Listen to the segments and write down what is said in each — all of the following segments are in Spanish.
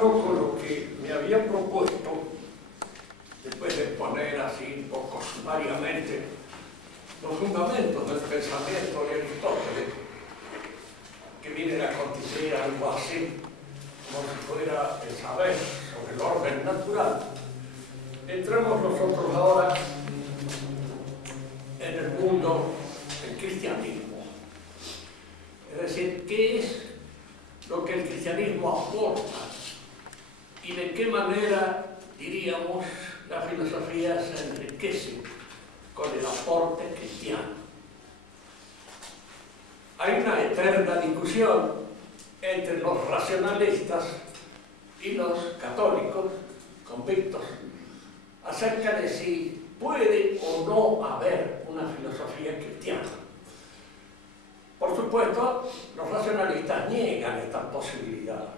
Con lo que me había propuesto, después de exponer así un poco sumariamente los fundamentos del pensamiento de Aristóteles, que vienen a constituir algo así, como si fuera el saber sobre el orden natural, entramos nosotros ahora en el mundo del cristianismo. Es decir, ¿qué es lo que el cristianismo aporta? Y de qué manera, diríamos, la filosofía se enriquece con el aporte cristiano. Hay una eterna discusión entre los racionalistas y los católicos convictos acerca de si puede o no haber una filosofía cristiana. Por supuesto, los racionalistas niegan esta posibilidad.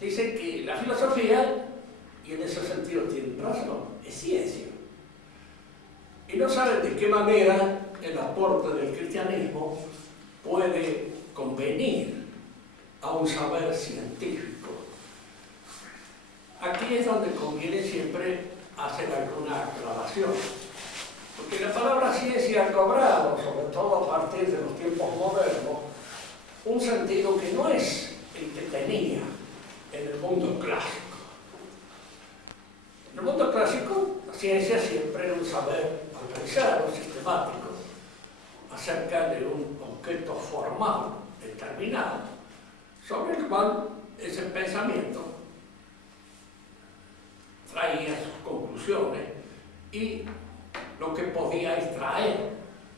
Dicen que la filosofía, y en ese sentido tienen razón, es ciencia. Y no saben de qué manera el aporte del cristianismo puede convenir a un saber científico. Aquí es donde conviene siempre hacer alguna aclaración. Porque la palabra ciencia ha cobrado, sobre todo a partir de los tiempos modernos, un sentido que no es el que tenía en el mundo clásico. En el mundo clásico, la ciencia siempre era un saber organizado, sistemático, acerca de un objeto formal, determinado, sobre el cual ese pensamiento traía sus conclusiones y lo que podía extraer,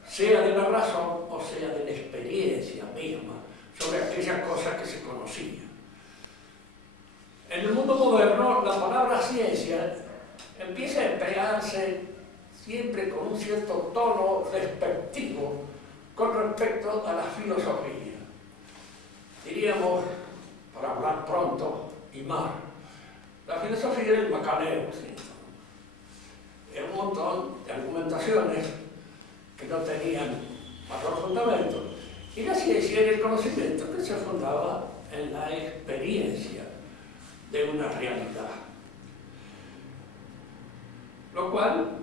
sea de la razón o sea de la experiencia misma, sobre aquellas cosas que se conocían. En el mundo moderno, la palabra ciencia empieza a emplearse siempre con un cierto tono despectivo con respecto a la filosofía. Diríamos, para hablar pronto y mal, la filosofía era el macaneo, ¿sí? Era un montón de argumentaciones que no tenían mayor fundamento. Y la ciencia era el conocimiento que se fundaba en la experiencia de una realidad. Lo cual,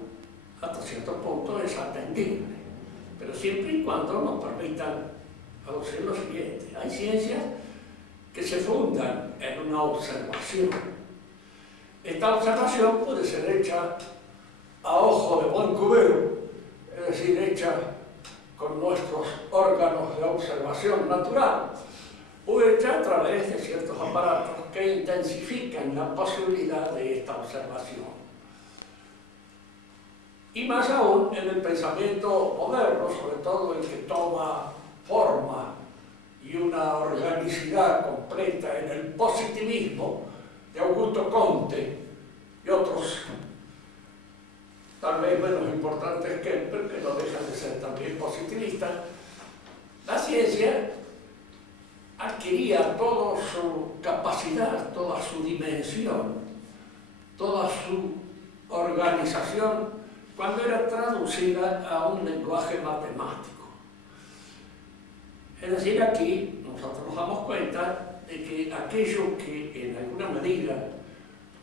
hasta cierto punto, es atendible, pero siempre y cuando nos permitan aducir lo siguiente. Hay ciencias que se fundan en una observación. Esta observación puede ser hecha a ojo de buen cubero, es decir, hecha con nuestros órganos de observación natural, o hecha a través de ciertos aparatos que intensifican la posibilidad de esta observación. Y más aún en el pensamiento moderno, sobre todo el que toma forma y una organicidad completa en el positivismo de Augusto Comte y otros, tal vez menos importantes que Kepler, que no dejan de ser también positivistas. La ciencia adquiría toda su capacidad, toda su dimensión, toda su organización cuando era traducida a un lenguaje matemático. Es decir, aquí nosotros nos damos cuenta de que aquello que en alguna medida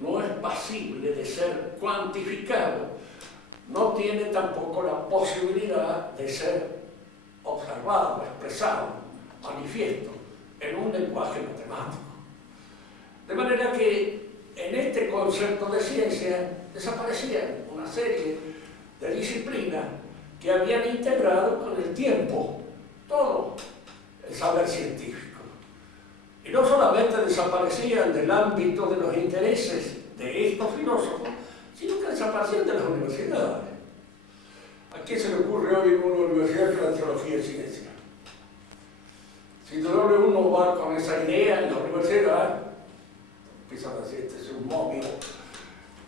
no es pasible de ser cuantificado, no tiene tampoco la posibilidad de ser observado, expresado, manifiesto en un lenguaje matemático. De manera que en este concepto de ciencia desaparecían una serie de disciplinas que habían integrado con el tiempo todo el saber científico. Y no solamente desaparecían del ámbito de los intereses de estos filósofos, sino que desaparecían de las universidades. ¿A quién se le ocurre hoy en una universidad que la teología es ciencia? Si uno va con esa idea en la universidad, empiezan a decir, este es un momio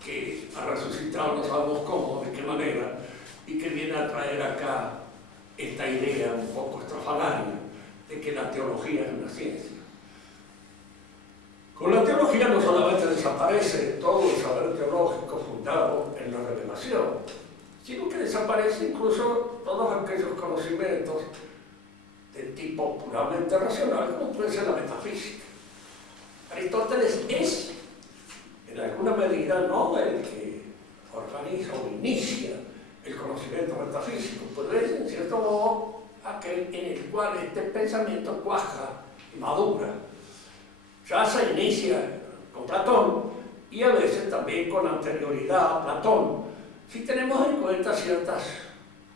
que ha resucitado, no sabemos cómo, de qué manera, y que viene a traer acá esta idea un poco estrafalaria de que la teología es una ciencia. Con la teología no solamente desaparece todo el saber teológico fundado en la revelación, sino que desaparece incluso todos aquellos conocimientos de tipo puramente racional, como puede ser la metafísica. Aristóteles es, en alguna medida, no el que organiza o inicia el conocimiento metafísico, pero es, en cierto modo, aquel en el cual este pensamiento cuaja y madura. Ya se inicia con Platón y a veces también con anterioridad a Platón, si tenemos en cuenta ciertas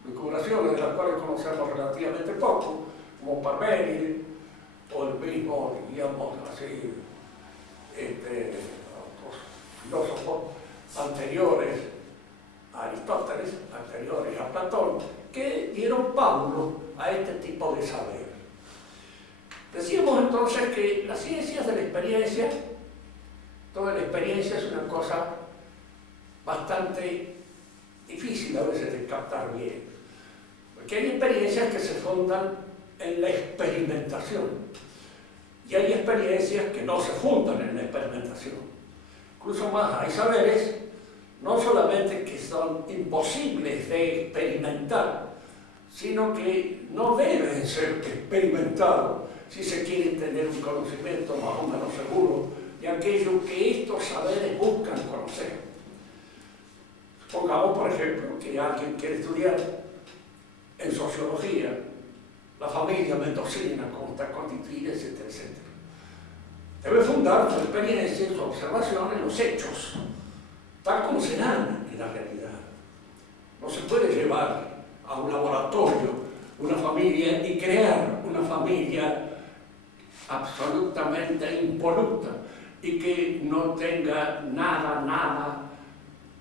lucubraciones de las cuales conocemos relativamente poco, como Parménides o el mismo, digamos así, otros filósofos anteriores a Aristóteles, anteriores a Platón, que dieron paulo a este tipo de saber. Decíamos entonces que las ciencias de la experiencia, toda la experiencia es una cosa bastante difícil a veces de captar bien, porque hay experiencias que se fundan en la experimentación y hay experiencias que no se fundan en la experimentación. Incluso más, hay saberes no solamente que son imposibles de experimentar, sino que no deben ser experimentados si se quiere tener un conocimiento más o menos seguro de aquello que estos saberes buscan conocer. Supongamos, por ejemplo, que alguien quiere estudiar en sociología la familia mendocina, cómo está constituida, etcétera, etcétera. Debe fundar su experiencia, su observación en los hechos, tal como se dan en la realidad. No se puede llevar a un laboratorio una familia y crear una familia absolutamente impoluta y que no tenga nada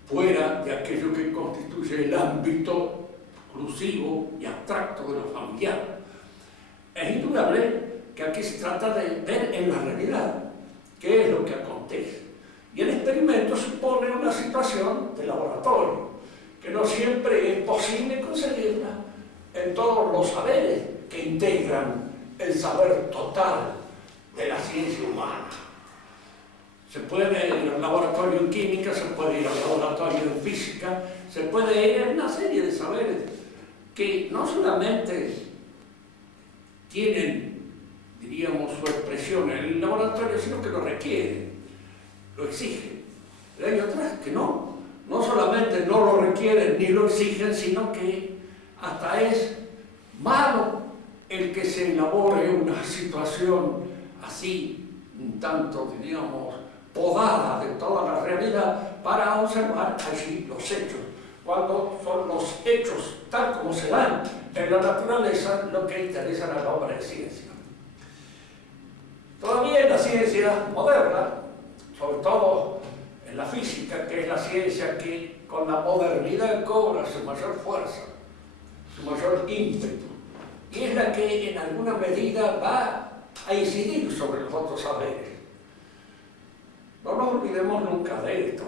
fuera de aquello que constituye el ámbito exclusivo y abstracto de lo familiar. Es indudable que aquí se trata de ver en la realidad qué es lo que acontece. Y el experimento supone una situación de laboratorio, que no siempre es posible conseguirla en todos los saberes que integran el saber total de la ciencia humana. Se puede ir al laboratorio en química, se puede ir al laboratorio en física, se puede ir a una serie de saberes que no solamente tienen, diríamos, su expresión en el laboratorio, sino que lo requieren, lo exigen. Pero hay otras que no solamente no lo requieren ni lo exigen, sino que hasta es malo el que se elabore una situación así, un tanto, diríamos, podada de toda la realidad para observar allí los hechos, cuando son los hechos tal como se dan en la naturaleza lo que interesa al hombre de ciencia. Todavía en la ciencia moderna, sobre todo en la física, que es la ciencia que con la modernidad cobra su mayor fuerza, su mayor ímpetu, y es la que en alguna medida va a incidir sobre los otros saberes. No nos olvidemos nunca de esto.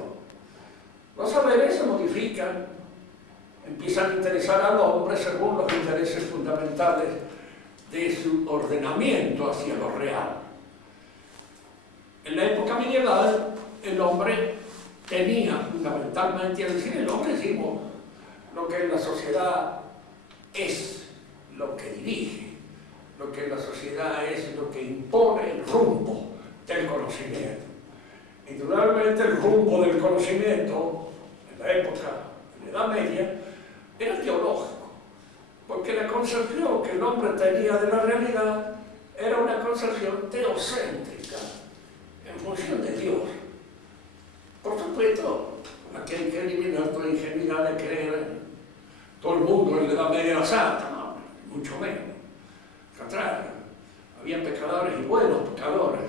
Los saberes se modifican, empiezan a interesar al hombre según los intereses fundamentales de su ordenamiento hacia lo real. En la época medieval, el hombre tenía fundamentalmente, es decir, el hombre decimos lo que en la sociedad es lo que dirige, lo que en la sociedad es lo que impone el rumbo del conocimiento. Indudablemente el rumbo del conocimiento en la época de la Edad Media era teológico, porque la concepción que el hombre tenía de la realidad era una concepción teocéntrica, en función de Dios. Por supuesto, aquí hay que eliminar toda ingenuidad de creer en todo el mundo en la Edad Media era santo, no, mucho menos. Al contrario, había pecadores y buenos pecadores,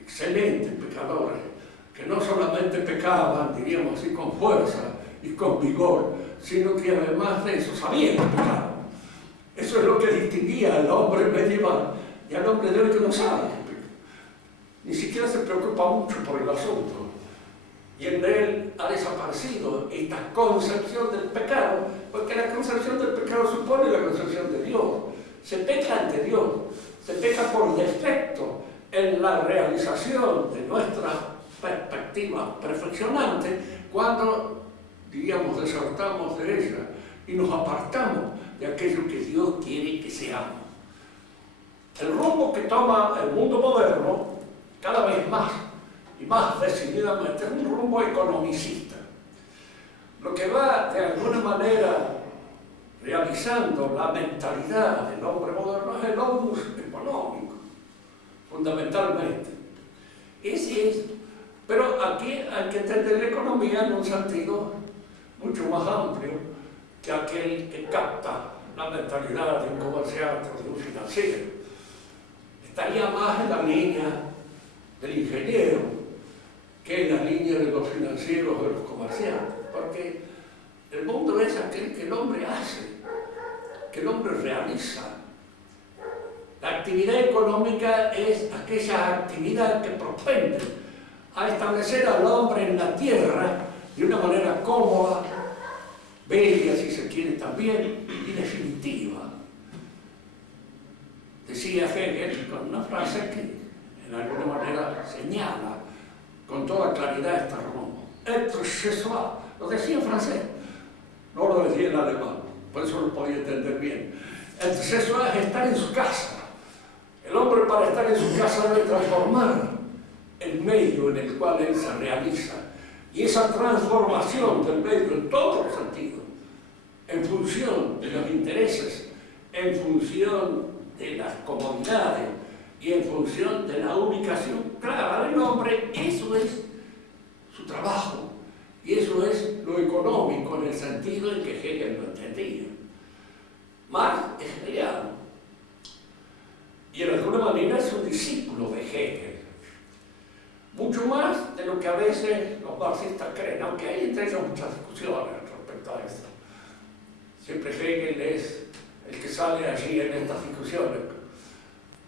excelentes pecadores, que no solamente pecaban, diríamos así, con fuerza y con vigor, sino que además de eso sabían pecar. Eso es lo que distinguía al hombre medieval y al hombre de hoy que no sabe que peca. Ni siquiera se preocupa mucho por el asunto. Y en él ha desaparecido esta concepción del pecado, porque la concepción del pecado supone la concepción de Dios. Se peca ante Dios, se peca por defecto en la realización de nuestra perspectiva perfeccionante cuando, diríamos, desertamos de ella y nos apartamos de aquello que Dios quiere que seamos. El rumbo que toma el mundo moderno cada vez más y más decididamente un rumbo economicista, lo que va de alguna manera realizando la mentalidad del hombre moderno es el opus económico, fundamentalmente. Ese es, pero aquí hay que entender la economía en un sentido mucho más amplio que aquel que capta la mentalidad de un comerciante o de un financiero. Estaría más en la línea del ingeniero que en la línea de los financieros o de los comerciantes, porque el mundo es aquel que el hombre hace, que el hombre realiza. La actividad económica es aquella actividad que propende a establecer al hombre en la tierra de una manera cómoda, bella si se quiere también, y definitiva. Decía Hegel con una frase que en alguna manera señala con toda claridad este rumbo. Être chez soi, lo decía en francés, no lo decía en alemán, por eso lo podía entender bien. Être chez soi es estar en su casa. El hombre, para estar en su casa, debe transformar el medio en el cual él se realiza. Y esa transformación del medio en todos los sentidos, en función de los intereses, en función de las comodidades y en función de la ubicación clara del hombre, eso es su trabajo. Y eso es lo económico en el sentido en que Hegel lo entendía. Marx es hegeliano y en alguna manera es un discípulo de Hegel. Mucho más de lo que a veces los marxistas creen, aunque hay entre ellos muchas discusiones respecto a esto. Siempre Hegel es el que sale allí en estas discusiones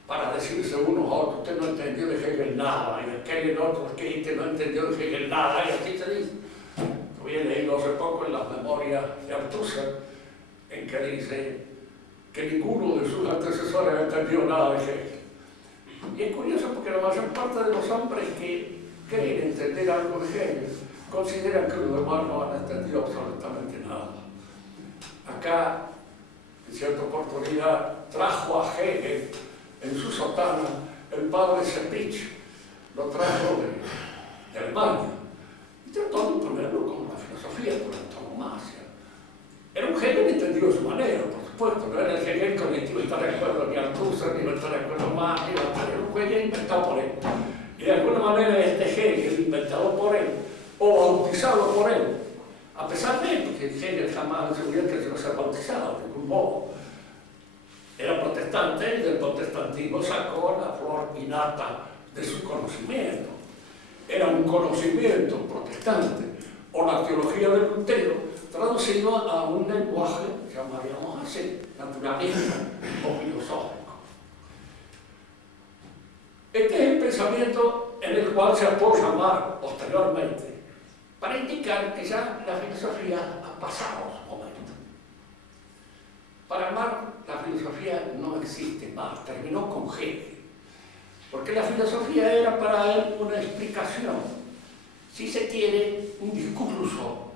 para decirse unos a otros: usted no entendió de Hegel nada, y aquel el otro que usted no entendió de Hegel nada, y así se dice. Había leído hace poco en las memorias de Althusser, en que dice que ninguno de sus antecesores entendió nada de Hegel. Y es curioso porque la mayor parte de los hombres que creen entender algo de Hegel consideran que los demás no han entendido absolutamente nada. Acá, en cierta oportunidad, trajo a Hegel en su sotana el padre Sepich, lo trajo de Alemania, y trató de ponerlo como una filosofía por antonomasia. Era un Hegel entendido de su manera, por supuesto, no era el Hegel con el que iba a estar de acuerdo ni Althusser, ni iba a estar de acuerdo más, ni iba a estar, era un Hegel inventado por él. Y de alguna manera este Hegel, inventado por él, o bautizado por él, a pesar de que Hegel jamás se hubiera querido ser bautizado, de ningún modo. Era protestante y del protestantismo sacó la flor innata de su conocimiento. Era un conocimiento protestante, o la teología de Lutero, traducido a un lenguaje, llamaríamos así, naturalista o filosófico. Este es el pensamiento en el cual se apoya Marx posteriormente, para indicar que ya la filosofía ha pasado su momento. Para Marx, la filosofía no existe más, terminó con Hegel, porque la filosofía era para él una explicación, si se quiere, un discurso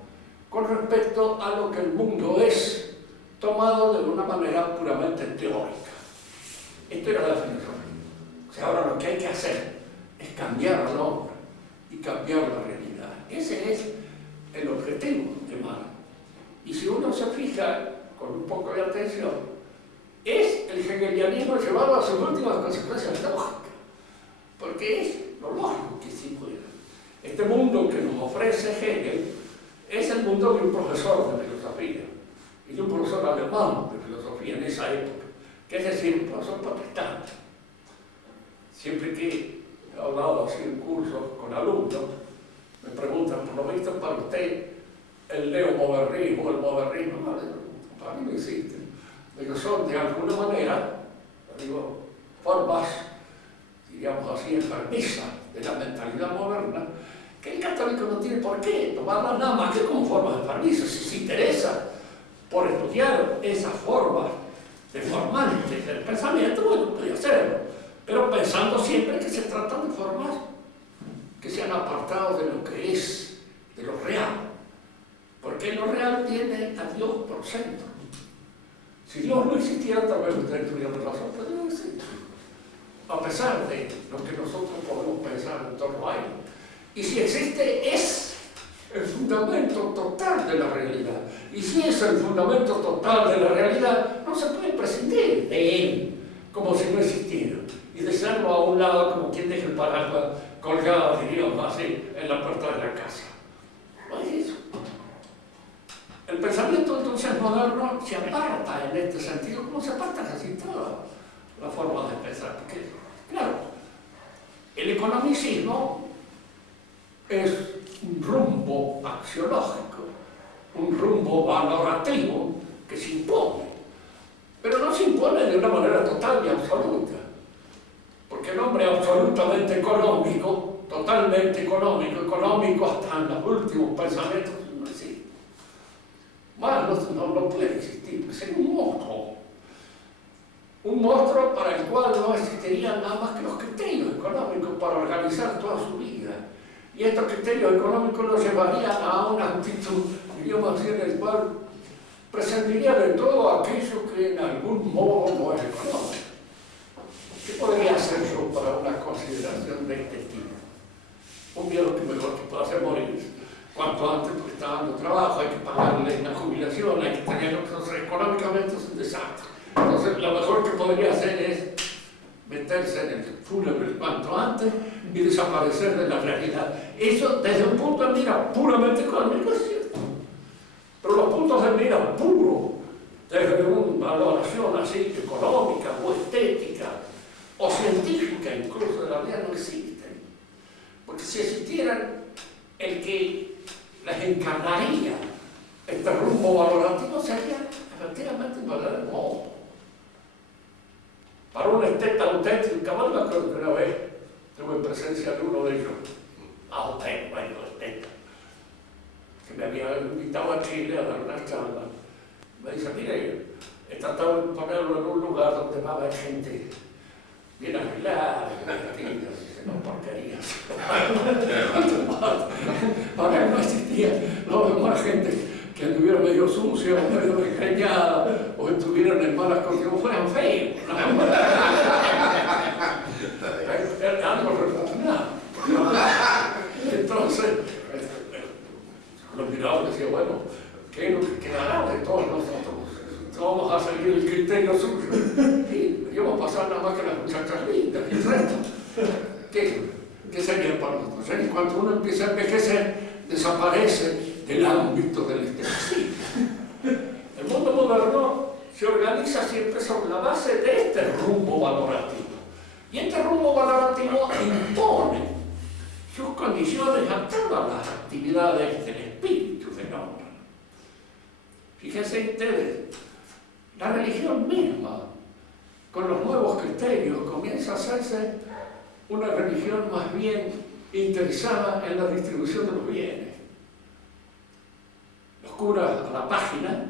con respecto a lo que el mundo es, tomado de una manera puramente teórica. Esto era la filosofía. O sea, ahora lo que hay que hacer es cambiar al hombre y cambiar la realidad. Ese es el objetivo de Marx. Y si uno se fija con un poco de atención, es el hegelianismo llevado a sus últimas consecuencias lógicas, porque es lo lógico que sí puede. Este mundo que nos ofrece Hegel es el mundo de un profesor de filosofía, y de un profesor alemán de filosofía en esa época, que es decir, un profesor protestante. Siempre que he hablado así en cursos con alumnos, me preguntan: por lo visto para usted el neomodernismo, el modernismo, no, para mí no existe. Digo, son de alguna manera, digo, formas, diríamos así, enfermizas de la mentalidad moderna, que el católico no tiene por qué tomarlas nada más que como formas enfermizas. Si se interesa por estudiar esas formas deformantes del pensamiento, bueno, puede hacerlo, pero pensando siempre que se trata de formas que se han apartado de lo que es, de lo real, porque lo real tiene a Dios por centro. Si Dios no existiera, tal vez usted estuviera de razón, pero no existe. a pesar de lo que nosotros podemos pensar en torno a él. Y si existe, es el fundamento total de la realidad. Y si es el fundamento total de la realidad, no se puede prescindir de él como si no existiera. Y dejarlo a un lado como quien deja el paraguas colgado, diríamos así, en la puerta de la casa. No es eso. El pensamiento entonces moderno se aparta en este sentido, como se aparta casi toda la forma de pensar. Porque, claro, el economicismo es un rumbo axiológico, un rumbo valorativo que se impone, pero no se impone de una manera total y absoluta, porque el hombre absolutamente económico, totalmente económico hasta en los últimos pensamientos, no existe. Más no puede existir, es un monstruo para el cual no existirían nada más que los criterios económicos para organizar toda su vida. Y estos criterios económicos los llevarían a una actitud, diríamos así, en el cual prescindiría de todo aquello que en algún modo no es económico. ¿Qué podría hacer yo para una consideración de este tipo? Un viejo que mejor que pueda hacer morir cuanto antes porque está dando trabajo, hay que pagarle la jubilación, hay que tenerlo, entonces económicamente es un desastre. Entonces lo mejor que podría hacer es meterse en el fúnebre cuanto antes y desaparecer de la realidad. Eso desde un punto de mira puramente económico es cierto, pero los puntos de mira puros, desde una valoración así económica o estética o científica incluso de la vida no existen, porque si existieran, el que les encarnaría este rumbo valorativo sería efectivamente un verdadero modo. Para un esteta auténtico, cabal, me acuerdo que una vez tuve en presencia de uno de ellos, bueno, esteta, que me había invitado a Chile a dar una charla. Me dice, mire, he tratado de ponerlo en un lugar donde va a haber gente bien arreglada, no porquerías. Ahora no existía, no había más gente que anduviera medio sucia, o medio desgreñada, o estuvieran en malas condiciones, fueran feos. Era algo relacionado. Entonces, lo miraba y decía, bueno, ¿qué es lo que quedará de todos nosotros? Vamos a seguir el criterio suyo. Y íbamos a pasar nada más que las muchachas lindas y el resto. ¿Qué sería para nosotros? Y cuando uno empieza a envejecer, desaparece del ámbito del esteticismo. El mundo moderno se organiza siempre sobre la base de este rumbo valorativo. Y este rumbo valorativo impone sus condiciones a todas las actividades del espíritu del hombre. Fíjense ustedes, la religión misma, con los nuevos criterios, comienza a hacerse una religión más bien interesada en la distribución de los bienes. Los curas a la página,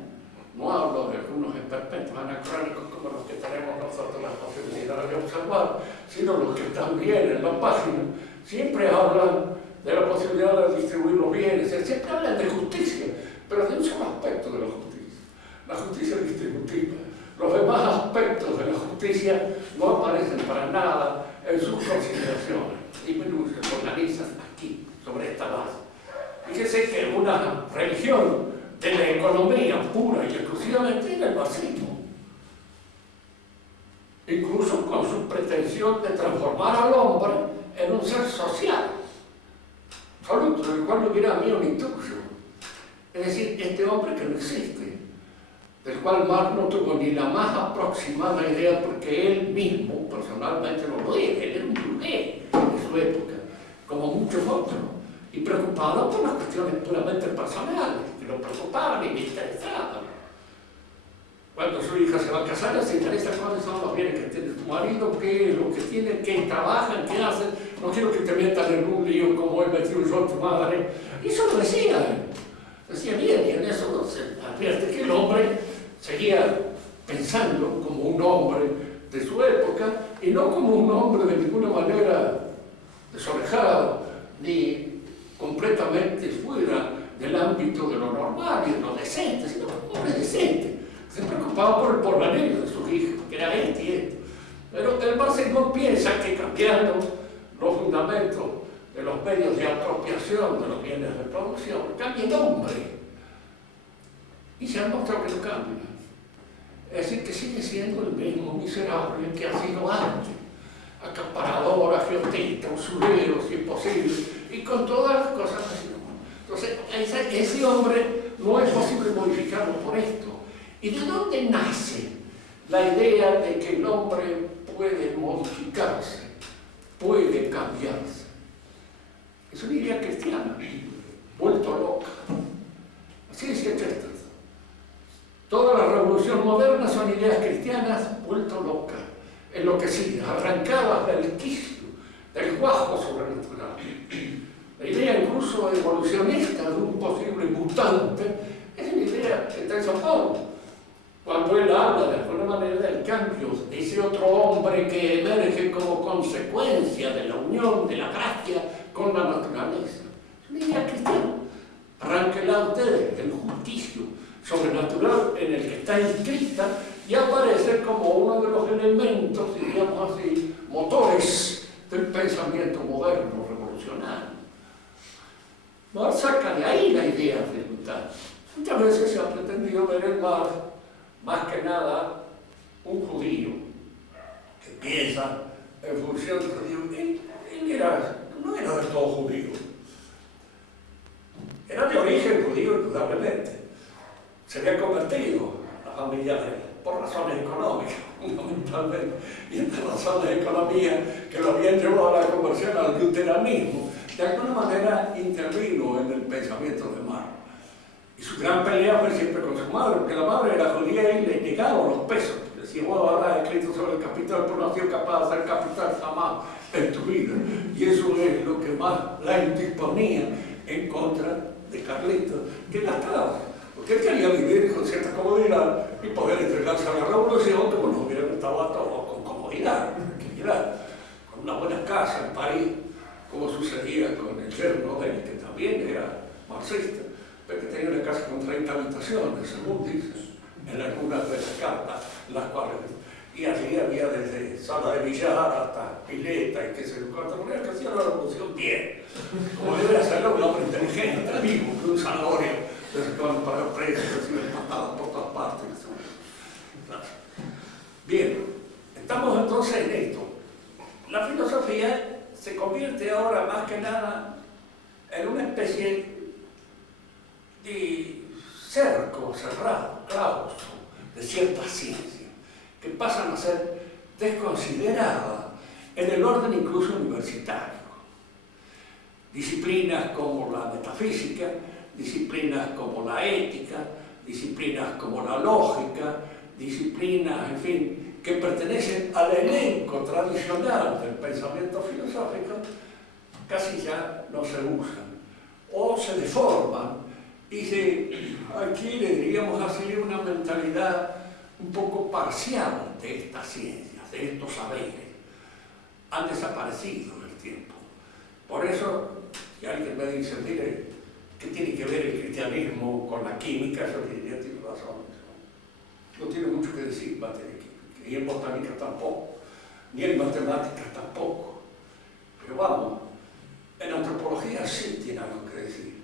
no hablo de algunos esperpentos anacrónicos como los que tenemos nosotros la posibilidad de observar, sino los que están bien en la página, siempre hablan de la posibilidad de distribuir los bienes, siempre hablan de justicia, pero de un solo aspecto de la justicia, la justicia distributiva. Los demás aspectos de la justicia no aparecen para nada en sus consideraciones, disminuyen, se organizan aquí, sobre esta base. Fíjese que una religión de la economía pura y exclusivamente era el marxismo, incluso con su pretensión de transformar al hombre en un ser social, absoluto, del cual no hubiera habido ni tuyo. Es decir, este hombre que no existe, del cual Marx no tuvo ni la más aproximada idea, porque él mismo personalmente no lo era, él era un burgués de su época, como muchos otros, y preocupado por las cuestiones puramente personales, que lo preocupaban y le interesaban. Cuando su hija se va a casar, se interesa cuáles son los bienes que tiene tu marido, qué es lo que tiene, qué trabajan, qué hacen, no quiero que te metan en un lío como él metió yo a tu madre. Y eso lo decía él. Decía bien, y en eso se advierte que el hombre seguía pensando como un hombre de su época y no como un hombre de ninguna manera desorejado ni completamente fuera del ámbito de lo normal y de lo decente, sino un hombre decente. Se preocupaba por el porvenir de sus hijos, que era este y este. Pero el marxismo piensa que cambiando los fundamentos de los medios de apropiación de los bienes de producción, cambia el hombre. Y se ha mostrado que no cambia. Es decir, que sigue siendo el mismo miserable que ha sido antes. Acaparador, agiotista, usurero, si es posible, y con todas las cosas así. Entonces, ese hombre no es posible modificarlo por esto. ¿Y de dónde nace la idea de que el hombre puede modificarse, puede cambiarse? Es una idea cristiana, vuelto loca. Así decía Chesterton. Toda la revolución moderna son ideas cristianas vuelto locas, enloquecidas, arrancadas del quicio, del cuajo sobrenatural. La idea incluso evolucionista de un posible mutante es una idea que está en San Pablo. Cuando él habla de alguna manera del cambio, de ese otro hombre que emerge como consecuencia de la unión de la gracia con la naturaleza. Es una idea cristiana. Arránquela ustedes, el justicio sobrenatural en el que está inscrita y aparece como uno de los elementos, diríamos así, motores del pensamiento moderno, revolucionario. Marx saca de ahí la idea de lutar. Muchas veces se ha pretendido ver en Marx, más que nada, un judío que piensa en función del judío. Él no era del todo judío. Era de origen judío, indudablemente. Se había convertido a la familia de él por razones económicas, fundamentalmente, y entre razones de economía que lo habían llevado a la conversión al luteranismo, de alguna manera intervino en el pensamiento de Marx. Y su gran pelea fue siempre con su madre, porque la madre era judía y le negaban los pesos. Decía, bueno, ahora he escrito sobre el capital, pero no has sido capaz de hacer capital jamás en tu vida. Y eso es lo que más la indisponía en contra de Carlitos, que gastaba. Porque él quería vivir con cierta comodidad y poder entregarse a la revolución como nos hubiera gustado a todos, con comodidad, tranquilidad, con una buena casa, en París, como sucedía con el yerno de él, que también era marxista, pero que tenía una casa con 30 habitaciones, según dicen, en algunas de las cartas, las cuales, y allí había desde sala de billar hasta pileta y qué sé yo, cuánto, porque que hacía la revolución bien, como debe hacerlo un hombre inteligente, vivo, que un salorio, desde que van para presos, reciben patadas por todas partes. Bien, estamos entonces en esto. La filosofía se convierte ahora más que nada en una especie de cerco cerrado, claustro, de ciertas ciencias, que pasan a ser desconsideradas en el orden incluso universitario. Disciplinas como la metafísica, disciplinas como la ética, disciplinas como la lógica, disciplinas, en fin, que pertenecen al elenco tradicional del pensamiento filosófico, casi ya no se usan, o se deforman y se adquiere, diríamos así, una mentalidad un poco parcial de estas ciencias, de estos saberes. Han desaparecido en el tiempo. Por eso, si alguien me dice, mire, ¿qué tiene que ver el cristianismo con la química? Yo diría, tiene razón. No tiene mucho que decir materia química, y en botánica tampoco, ni en matemáticas tampoco. Pero vamos, en antropología sí tiene algo que decir.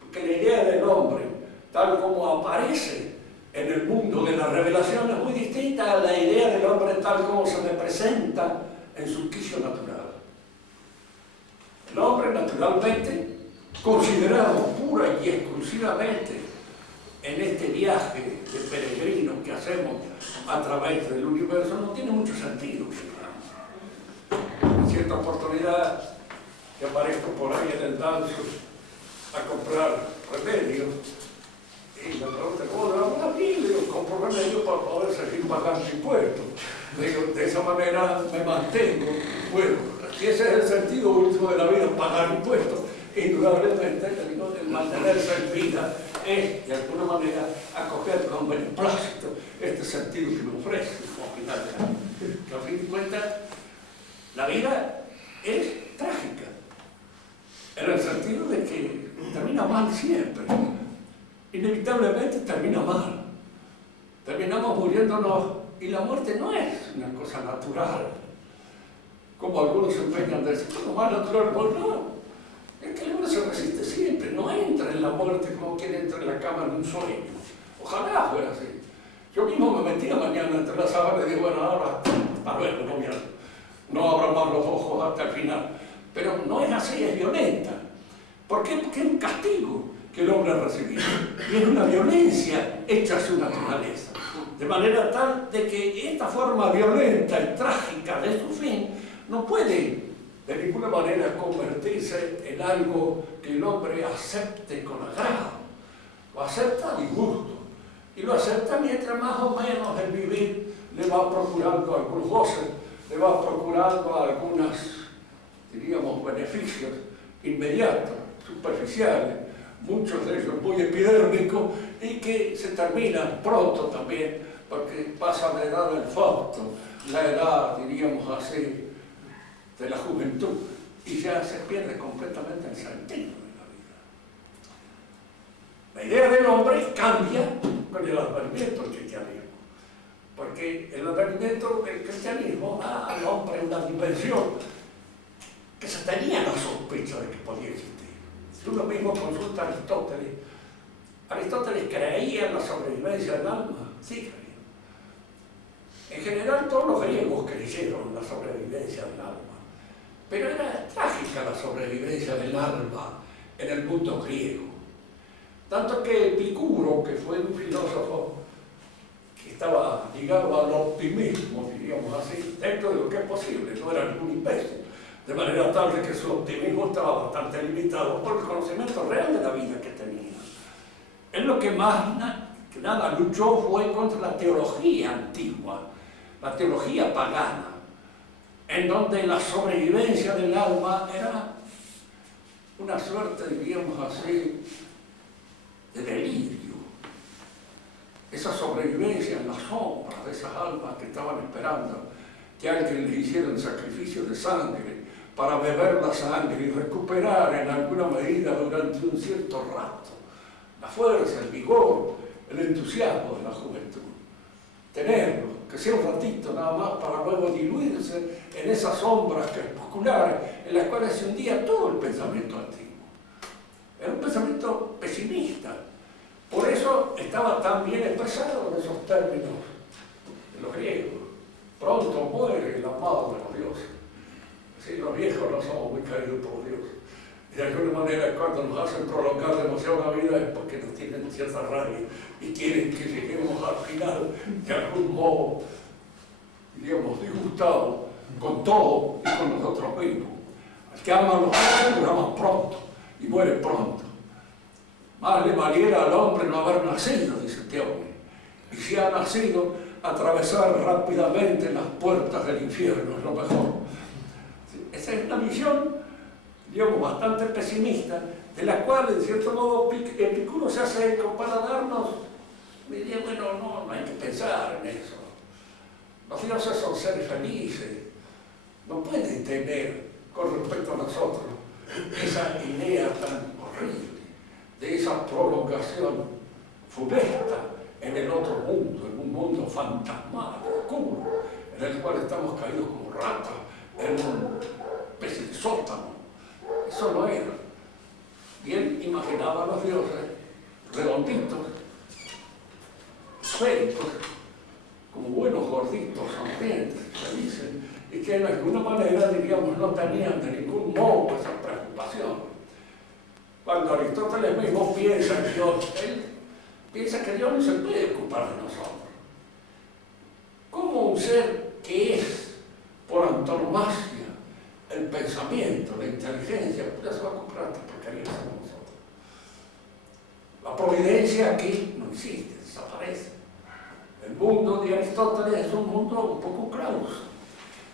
Porque la idea del hombre, tal como aparece en el mundo de la revelación, es muy distinta a la idea del hombre tal como se me presenta en su quicio natural. El hombre, naturalmente, considerado pura y exclusivamente en este viaje de peregrinos que hacemos a través del universo, no tiene mucho sentido. En cierta oportunidad, que aparezco por ahí en el danzo a comprar remedios, y me preguntan, ¿cómo le vamos a abrir? Le digo, compro remedios para poder seguir pagando impuestos. Le digo, de esa manera me mantengo. Bueno, si ese es el sentido último de la vida, pagar impuestos, indudablemente, le digo, el mantenerse en vida es, de alguna manera, acoger con beneplácito este sentido que me ofrece, al final de la vida. Que a fin de cuentas, la vida es trágica, en el sentido de que termina mal siempre. Inevitablemente termina mal. Terminamos muriéndonos y la muerte no es una cosa natural, como algunos se empeñan de decir, lo más natural, pues no. Es que el hombre se resiste siempre, no entra en la muerte como quien entra en la cama en un sueño. Ojalá fuera así. Yo mismo me metía mañana entre las sábanas y digo, bueno, ahora hasta luego, no abro más los ojos hasta el final. Pero no es así, es violenta. ¿Por qué? Porque es un castigo que el hombre ha recibido. Y es una violencia hecha a su naturaleza. De manera tal de que esta forma violenta y trágica de su fin no puede de ninguna manera convertirse en algo que el hombre acepte con agrado. Lo acepta a disgusto. Y lo acepta mientras más o menos el vivir le va procurando algunos goces, le va procurando algunos, diríamos, beneficios inmediatos, superficiales, muchos de ellos muy epidérmicos y que se terminan pronto también porque pasa la edad del Fausto, la edad, diríamos así, de la juventud y ya se pierde completamente el sentido de la vida. La idea del hombre cambia con el advenimiento del cristianismo, porque el advenimiento del cristianismo da al hombre una dimensión que se tenía la sospecha de que podía existir. Si uno mismo consulta a Aristóteles, Aristóteles creía en la sobrevivencia del alma, sí creía. En general todos los griegos creyeron en la sobrevivencia del alma, pero era trágica la sobrevivencia del alma en el mundo griego. Tanto que Epicuro, que fue un filósofo que estaba ligado al optimismo, diríamos así, dentro de lo que es posible, no era ningún imbécil, de manera tal de que su optimismo estaba bastante limitado por el conocimiento real de la vida que tenía. Él lo que más que nada luchó fue contra la teología antigua, la teología pagana, en donde la sobrevivencia del alma era una suerte, diríamos así, de delirio. Esa sobrevivencia en las sombras de esas almas que estaban esperando que alguien les hiciera un sacrificio de sangre para beber la sangre y recuperar en alguna medida durante un cierto rato la fuerza, el vigor, el entusiasmo de la juventud. Tenerlo, que sea un ratito nada más para luego diluirse en esas sombras crepusculares en las cuales se hundía todo el pensamiento antiguo. Era un pensamiento pesimista. Por eso estaba tan bien expresado en esos términos de los griegos. Pronto muere el amado de los dioses. Sí, los viejos no somos muy queridos por Dios. Y de alguna manera cuando nos hacen prolongar demasiado la vida es porque nos tienen cierta rabia y quieren que lleguemos al final de algún modo, diríamos, disgustados con todo y con nosotros mismos. Al que ama a los hombres, aman pronto y muere pronto. Más le valiera al hombre no haber nacido, dice este hombre. Y si ha nacido, atravesar rápidamente las puertas del infierno es lo mejor. Esa es una visión, digamos, bastante pesimista, de la cual, en cierto modo, Epicuro se hace eco para darnos, diría, bueno, no hay que pensar en eso. Los dioses son seres felices, no pueden tener, con respecto a nosotros, esa idea tan horrible de esa prolongación funesta en el otro mundo, en un mundo fantasmal, oscuro, en el cual estamos caídos como ratas en una especie de sótano. Eso no era. Y él imaginaba a los dioses redonditos, esféricos, como buenos gorditos, sonrientes, felices, y que de alguna manera, diríamos, no tenían de ningún modo esa preocupación. Cuando Aristóteles mismo piensa en Dios, él piensa que Dios no se puede ocupar de nosotros. ¿Cómo un ser que es, por antonomasia, el pensamiento, la inteligencia, ya se va a ocupar de porquerías de nosotros? La providencia aquí no existe, desaparece. El mundo de Aristóteles es un mundo un poco clauso.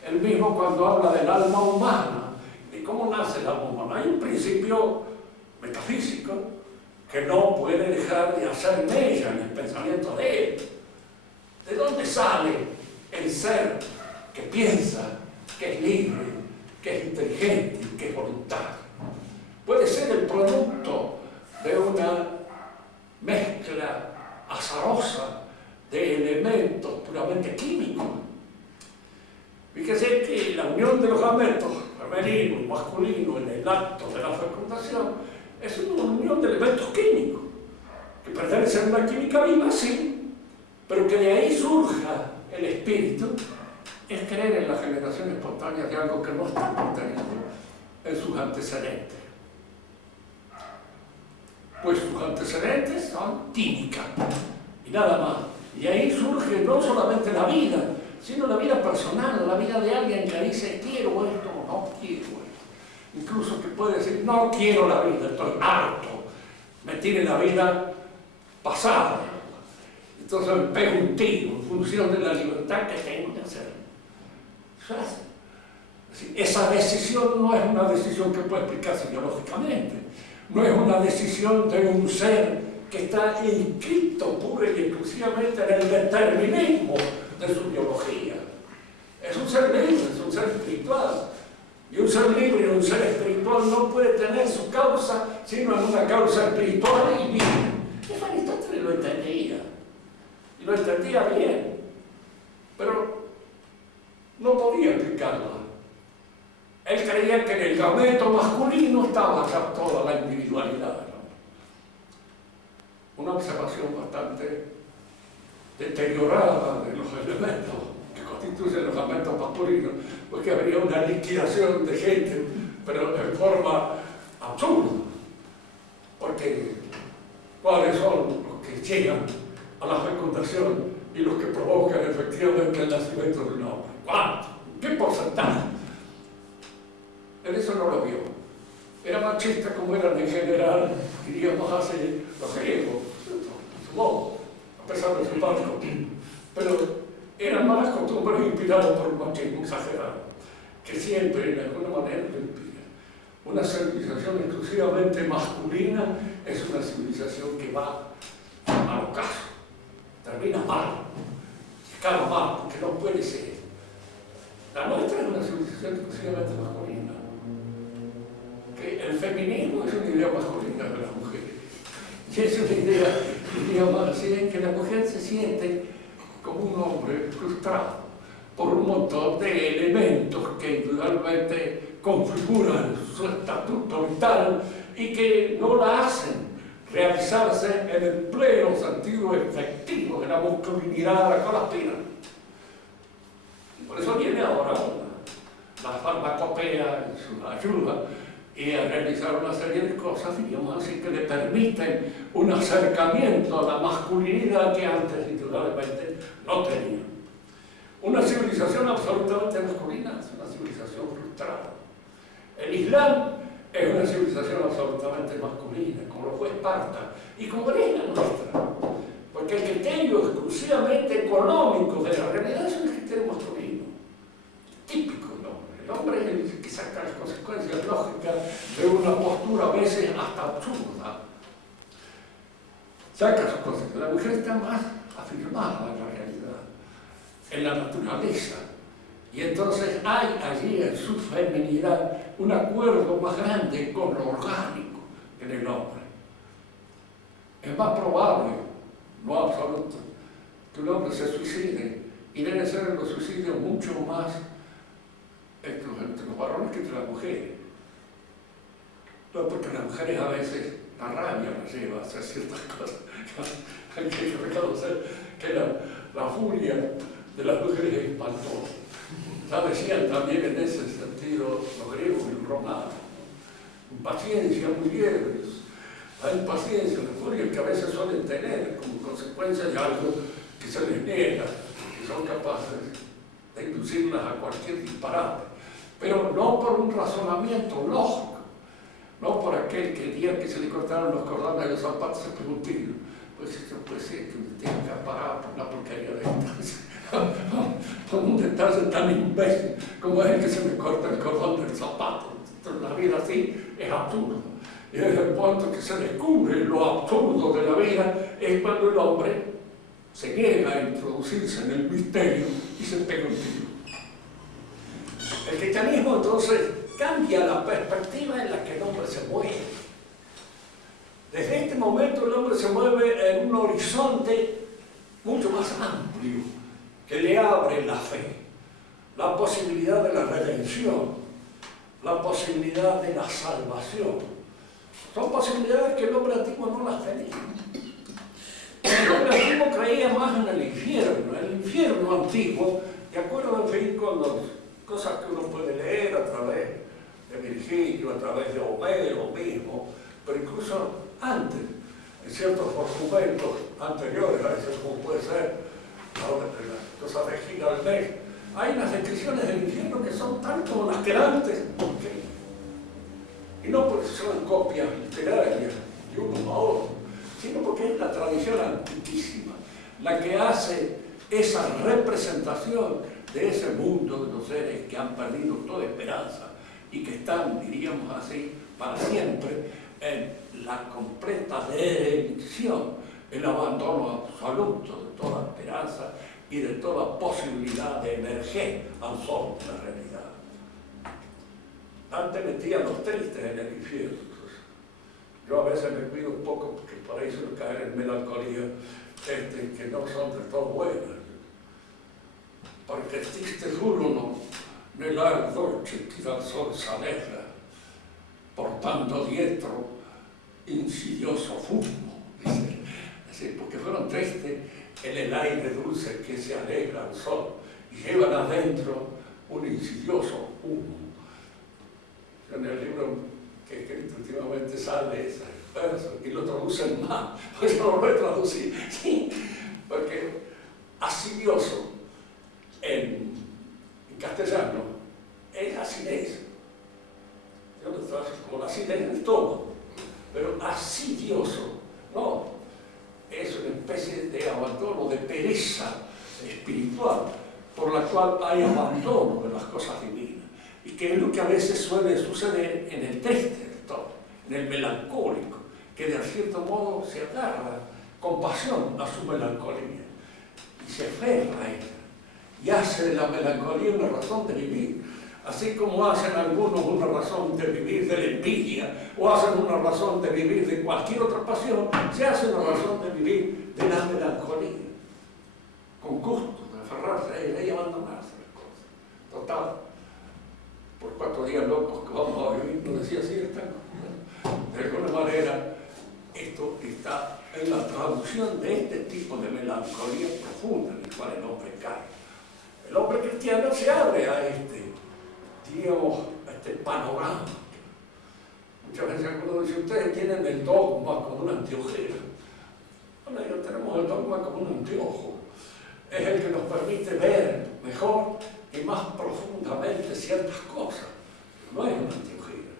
Él mismo cuando habla del alma humana, de cómo nace el alma humana, hay un principio metafísico que no puede dejar de hacer mella en el pensamiento de él. ¿De dónde sale el ser que piensa, que es libre, que es inteligente, que es voluntario? Puede ser el producto de una mezcla azarosa de elementos puramente químico. Fíjese que la unión de los gametos femenino y masculino en el acto de la fecundación es una unión de elementos químicos que pertenecen a una química viva, sí, pero que de ahí surja el espíritu es creer en la generación espontánea de algo que no está contenido en sus antecedentes. Pues sus antecedentes son química y nada más. Y ahí surge no solamente la vida, sino la vida personal, la vida de alguien que dice quiero esto o no quiero esto. Incluso que puede decir no quiero la vida, estoy harto, me tiene la vida pasada. Entonces me pego un tiro en función de la libertad que tengo que hacer. Esa decisión no es una decisión que puede explicarse biológicamente, no es una decisión de un ser que está inscrito pura y exclusivamente en el determinismo de su biología. Es un ser libre, es un ser espiritual. Y un ser libre y un ser espiritual no puede tener su causa sino en una causa espiritual y libre. Eso Aristóteles lo entendía. Y lo entendía bien. Pero no podía explicarlo. Él creía que en el gameto masculino estaba ya toda la individualidad. Una observación bastante deteriorada de los elementos que constituyen los gametos masculinos, porque habría una liquidación de gente, pero en forma absurda. Porque ¿cuáles son los que llegan a la fecundación y los que provocan efectivamente el nacimiento de un hombre? ¿Cuánto? ¿Qué porcentaje? Él eso no lo vio. Era machista como eran en general, diríamos así, los griegos, supongo, a pesar de su barco. Pero eran malas costumbres inspiradas por un machismo exagerado, que siempre, de alguna manera, lo impide. Una civilización exclusivamente masculina es una civilización que va al ocaso, termina mal, acaba mal, porque no puede ser. La nuestra es una civilización exclusivamente masculina. Que el feminismo es una idea masculina de las mujeres. Y es una idea, digamos así, en que la mujer se siente como un hombre frustrado por un montón de elementos que indudablemente configuran su estatuto vital y que no la hacen realizarse en el pleno sentido efectivo de la masculinidad a la cual aspira. Por eso viene ahora la farmacopea en su ayuda y a realizar una serie de cosas, digamos así, que le permiten un acercamiento a la masculinidad que antes, indudablemente, no tenía. Una civilización absolutamente masculina es una civilización frustrada. El Islam es una civilización absolutamente masculina, como lo fue Esparta y como es la nuestra. Porque el criterio exclusivamente económico de la realidad es un criterio masculino, típico del hombre. El hombre es el que saca las consecuencias lógicas de una postura a veces hasta absurda. Saca sus consecuencias. La mujer está más afirmada en la realidad, en la naturaleza. Y entonces hay allí en su feminidad un acuerdo más grande con lo orgánico que en el hombre. Es más probable, no absoluto, que un hombre se suicide, y debe ser los suicidios mucho más entre los varones que entre las mujeres. No, porque las mujeres a veces la rabia las lleva a hacer ciertas cosas. Hay que reconocer que la furia de las mujeres es espantosa. Ya decían también en ese sentido los griegos y los romanos. Impaciencia muy liebres. La impaciencia, la furia que a veces suelen tener como consecuencia de algo que se les niega, que son capaces de inducirlas a cualquier disparate, pero no por un razonamiento lógico, no por aquel que el día que se le cortaron los cordones de los zapatos se pegó un tiro. Pues esto puede ser que me tenga que parar por una porquería de estas. Por un detalle tan imbécil como es el que se me corta el cordón del zapato. Entonces, la vida así es absurda. Y desde el punto que se descubre lo absurdo de la vida es cuando el hombre se niega a introducirse en el misterio y se pega un tiro. El cristianismo entonces cambia la perspectiva en la que el hombre se mueve. Desde este momento el hombre se mueve en un horizonte mucho más amplio que le abre la fe, la posibilidad de la redención, la posibilidad de la salvación. Son posibilidades que el hombre antiguo no las tenía. El hombre antiguo creía más en el infierno antiguo, de acuerdo, en fin, con las cosas que uno puede leer a través de Virgilio, a través de Homero mismo, pero incluso antes, en ciertos documentos anteriores a eso, como puede ser las cosas de Giraldez, hay unas descripciones del infierno que son tal como las que eran antes, y no porque son copias literarias de uno a otro, sino porque es la tradición antiquísima la que hace esa representación de ese mundo de los seres que han perdido toda esperanza y que están, diríamos así, para siempre en la completa derelición, el abandono absoluto de toda esperanza y de toda posibilidad de emerger al sol de la realidad. Antes metía a los tristes en el infierno. Yo a veces me cuido un poco porque por ahí suelo caer en melancolía que no son del todo buenas. Porque triste furono nell'aer dolce che dal sol s'alegra, portando dietro insidioso fumo. Dice, porque fueron tristes en el aire dulce que se alegra al sol y llevan adentro un insidioso humo. En el libro que he escrito últimamente sale ese verso y lo traducen mal, pues yo lo voy a traducir, sí, porque asidioso en castellano es acidez. Yo lo traduzco como la acidez en el estómago, pero asidioso, no, es una especie de abandono, de pereza espiritual, por la cual hay abandono de las cosas divinas. Y que es lo que a veces suele suceder en el triste del todo, en el melancólico, que de cierto modo se agarra con pasión a su melancolía y se aferra a ella y hace de la melancolía una razón de vivir, así como hacen algunos una razón de vivir de la envidia o hacen una razón de vivir de cualquier otra pasión, se hace una razón de vivir de la melancolía, con gusto, de aferrarse a ella y abandonarse las cosas. Total. Por 4 días locos que vamos a vivir, no decía así, de alguna manera, esto está en la traducción de este tipo de melancolía profunda en el cual el hombre cae. El hombre cristiano se abre a digamos, a este panorama. Muchas veces algunos dicen, ustedes tienen el dogma como una anteojera. Bueno, yo tenemos el dogma como un anteojo. Es el que nos permite ver mejor y más profundamente ciertas cosas. No es una anteojera.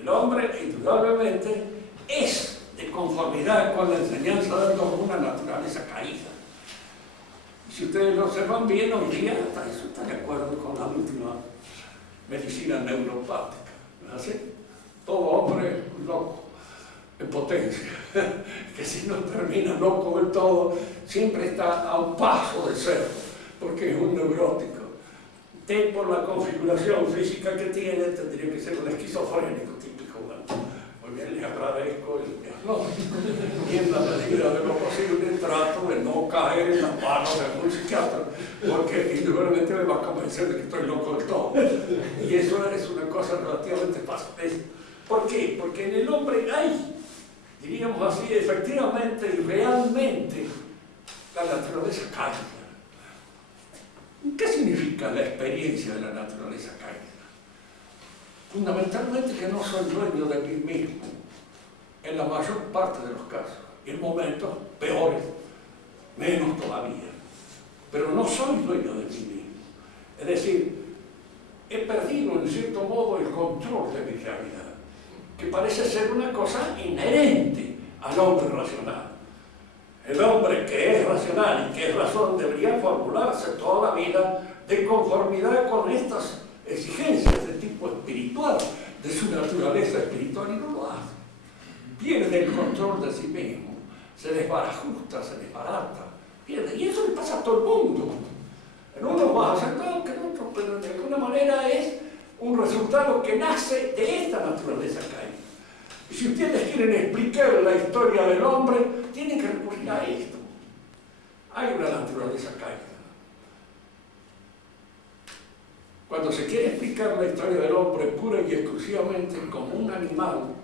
El hombre, indudablemente, es de conformidad con la enseñanza del dogma una naturaleza caída. Y si ustedes lo observan bien, hoy día hasta eso está de acuerdo con la última medicina neuropática. ¿No es así? Todo hombre es un loco en potencia, que si no termina loco del todo, siempre está a un paso de ser, porque es un neurótico. Usted, por la configuración física que tiene, tendría que ser un esquizofrénico típico. Bueno, muy bien, le agradezco el diagnóstico y en la medida de lo posible trato de no caer en las manos de algún psiquiatra, porque indudablemente me va a convencer de que estoy loco del todo. Y eso es una cosa relativamente fácil. ¿Por qué? Porque en el hombre hay, diríamos así, efectivamente y realmente la naturaleza caída. ¿Qué significa la experiencia de la naturaleza caída? Fundamentalmente que no soy dueño de mí mismo, en la mayor parte de los casos, en momentos peores, menos todavía, pero no soy dueño de mí mismo. Es decir, he perdido en cierto modo el control de mi realidad, que parece ser una cosa inherente al hombre racional. El hombre que es racional y que es razón debería formularse toda la vida de conformidad con estas exigencias de tipo espiritual, de su naturaleza espiritual, y no lo hace. Pierde el control de sí mismo, se desbarajusta, se desbarata, pierde. Y eso le pasa a todo el mundo. En unos más acertados que en otros, pero de alguna manera es un resultado que nace de esta naturaleza caída. Y si ustedes quieren explicar la historia del hombre, tienen que recurrir a esto. Hay una naturaleza caída. Cuando se quiere explicar la historia del hombre pura y exclusivamente como un animal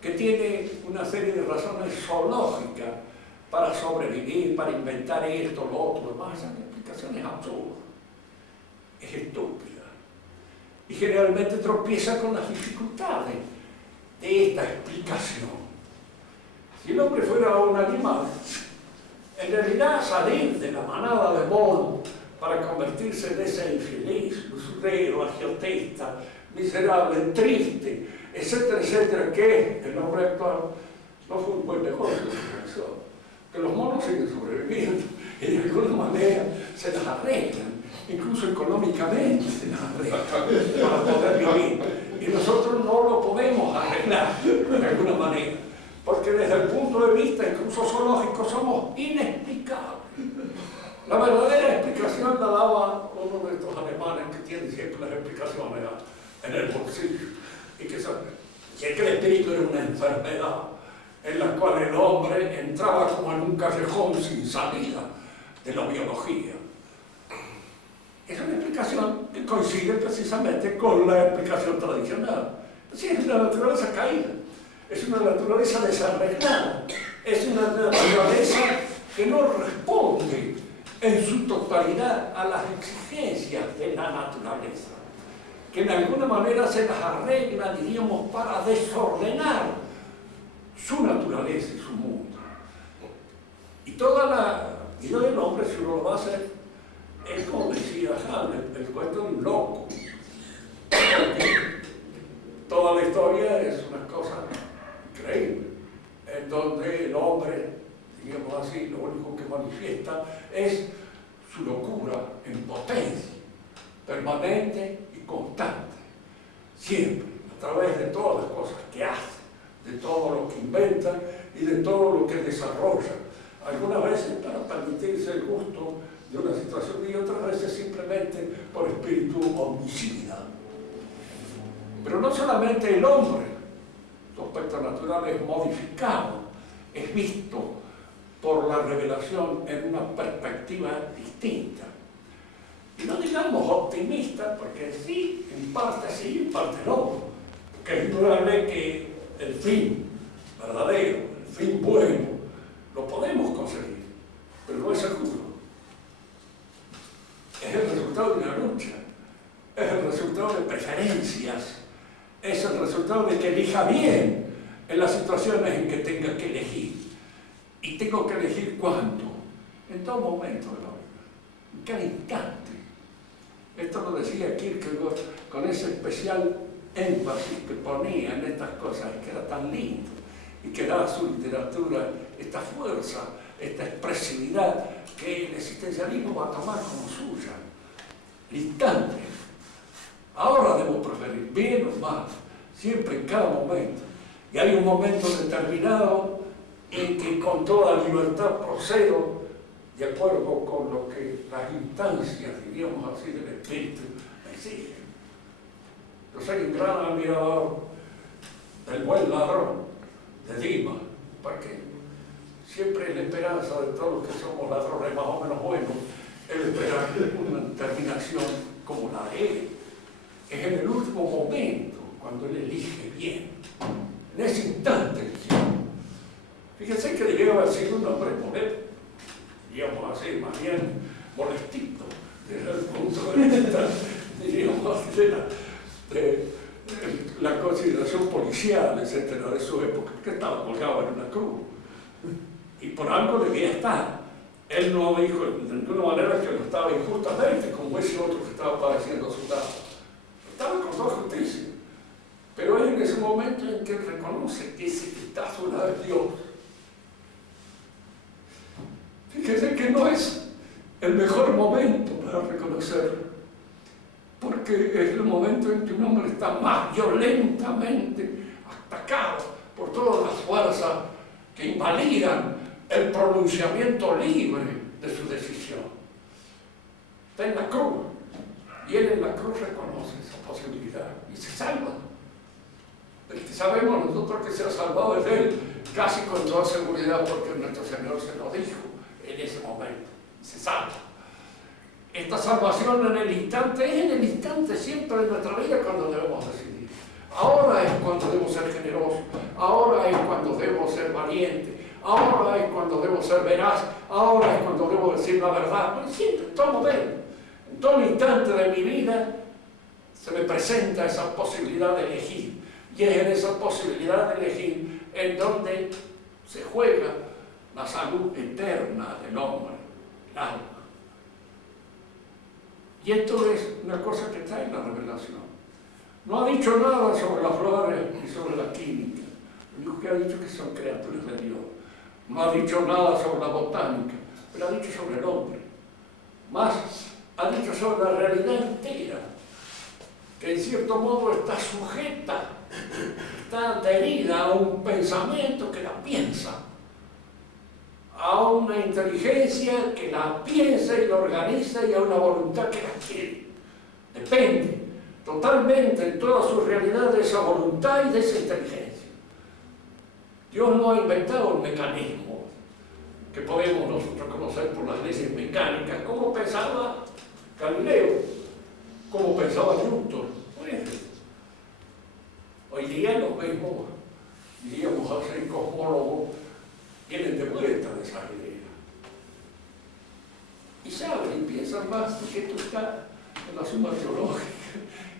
que tiene una serie de razones zoológicas para sobrevivir, para inventar esto, lo otro, demás, esa explicación es absurda, es estúpida. Y generalmente tropieza con las dificultades de esta explicación. Si el hombre fuera un animal, en realidad salir de la manada de mono para convertirse en ese infeliz, usurero, agiotista, miserable, triste, etcétera, etcétera, que el hombre actual no fue un buen negocio que los monos siguen sobreviviendo y de alguna manera se las arreglan, incluso económicamente se las arreglan para poder vivir. Y nosotros no lo podemos arreglar de alguna manera, porque desde el punto de vista incluso zoológico somos inexplicables. La verdadera explicación la daba uno de estos alemanes que tienen siempre las explicaciones en el bolsillo, y que el espíritu era una enfermedad en la cual el hombre entraba como en un callejón sin salida de la biología. Es una explicación que coincide precisamente con la explicación tradicional. Sí, es una naturaleza caída, es una naturaleza desarreglada, es una naturaleza que no responde en su totalidad a las exigencias de la naturaleza, que en alguna manera se las arregla, diríamos, para desordenar su naturaleza y su mundo. Y toda la vida del hombre, si uno lo va a hacer, es como decía Hamlet, el cuento de un loco. Toda la historia es una cosa increíble, en donde el hombre, digamos así, lo único que manifiesta es su locura en potencia, permanente y constante, siempre, a través de todas las cosas que hace, de todo lo que inventa y de todo lo que desarrolla, algunas veces para permitirse el gusto de una situación y otras veces simplemente por espíritu homicida. Pero no solamente el hombre, su aspecto natural es modificado, es visto por la revelación en una perspectiva distinta. Y no digamos optimista, porque sí, en parte sí, en parte no, porque es indudable que el fin verdadero, el fin bueno, lo podemos conseguir, pero no es seguro. Es el resultado de una lucha, es el resultado de preferencias, es el resultado de que elija bien en las situaciones en que tenga que elegir. Y tengo que elegir cuándo, en todo momento de la vida, en cada instante. Esto lo decía Kierkegaard con ese especial énfasis que ponía en estas cosas, que era tan lindo, y que daba a su literatura esta fuerza, esta expresividad que el existencialismo va a tomar como suya. El instante. Ahora debo preferir, bien o mal, siempre en cada momento. Y hay un momento determinado en que con toda libertad procedo de acuerdo con lo que las instancias, diríamos así, del espíritu me exigen. Yo soy un gran admirador del buen ladrón, de Dimas, porque siempre es la esperanza de todos los que somos ladrones más o menos buenos, el esperar una terminación como la de él. Es en el último momento cuando él elige bien, en ese instante eligió. Fíjense que llegaba a ser un hombre molesto, diríamos así, más bien molestito, desde el punto de vista, diríamos, de la consideración policial, etcétera, de su época, que estaba colgado en una cruz. Y por algo debía estar. Él no dijo de ninguna manera que lo estaba injustamente, como ese otro que estaba padeciendo su lado. Estaba con toda justicia. Pero es en ese momento en que reconoce que ese que está a su lado es Dios. Fíjense que no es el mejor momento para reconocerlo, porque es el momento en que un hombre está más violentamente atacado por todas las fuerzas que invalidan el pronunciamiento libre de su decisión. Está en la cruz, y él en la cruz reconoce esa posibilidad y se salva. El que sabemos nosotros que se ha salvado es él, casi con toda seguridad, porque nuestro Señor se lo dijo en ese momento, se salva. Esta salvación en el instante, es en el instante siempre de nuestra vida cuando debemos decidir. Ahora es cuando debo ser generoso, ahora es cuando debo ser valiente, ahora es cuando debo ser veraz, ahora es cuando debo decir la verdad. Pues siempre, en todo momento, en todo instante de mi vida, se me presenta esa posibilidad de elegir. Y es en esa posibilidad de elegir en donde se juega la salud eterna del hombre, el alma. Y esto es una cosa que está en la revelación. No ha dicho nada sobre las flores y sobre la química. Lo único que ha dicho es que son criaturas de Dios. No ha dicho nada sobre la botánica, pero ha dicho sobre el hombre. Más, ha dicho sobre la realidad entera, que en cierto modo está sujeta, está adherida a un pensamiento que la piensa, a una inteligencia que la piensa y la organiza y a una voluntad que la quiere. Depende totalmente en toda su realidad de esa voluntad y de esa inteligencia. Dios no ha inventado un mecanismo que podemos nosotros conocer por las leyes mecánicas, como pensaba Galileo, como pensaba Newton. Hoy día los mismos, diríamos así, cosmólogos, vienen de vuelta de esa idea. Y saben y piensan más que esto está en la suma teológica,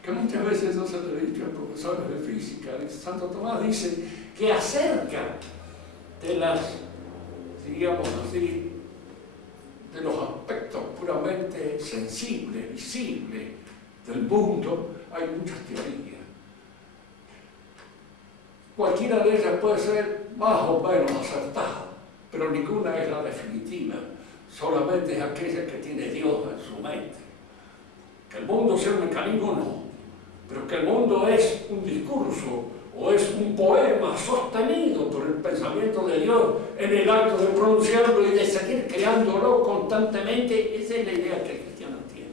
que muchas veces no se lo he dicho a profesores de física. Santo Tomás dice que acerca de las, diríamos así, de los aspectos puramente sensibles, visibles del mundo, hay muchas teorías. Cualquiera de ellas puede ser más o menos acertada, pero ninguna es la definitiva. Solamente es aquella que tiene Dios en su mente. Que el mundo sea un mecanismo, no. Pero que el mundo es un discurso o es un poema sostenido por el pensamiento de Dios en el acto de pronunciarlo y de seguir creándolo constantemente, esa es la idea que el cristiano tiene.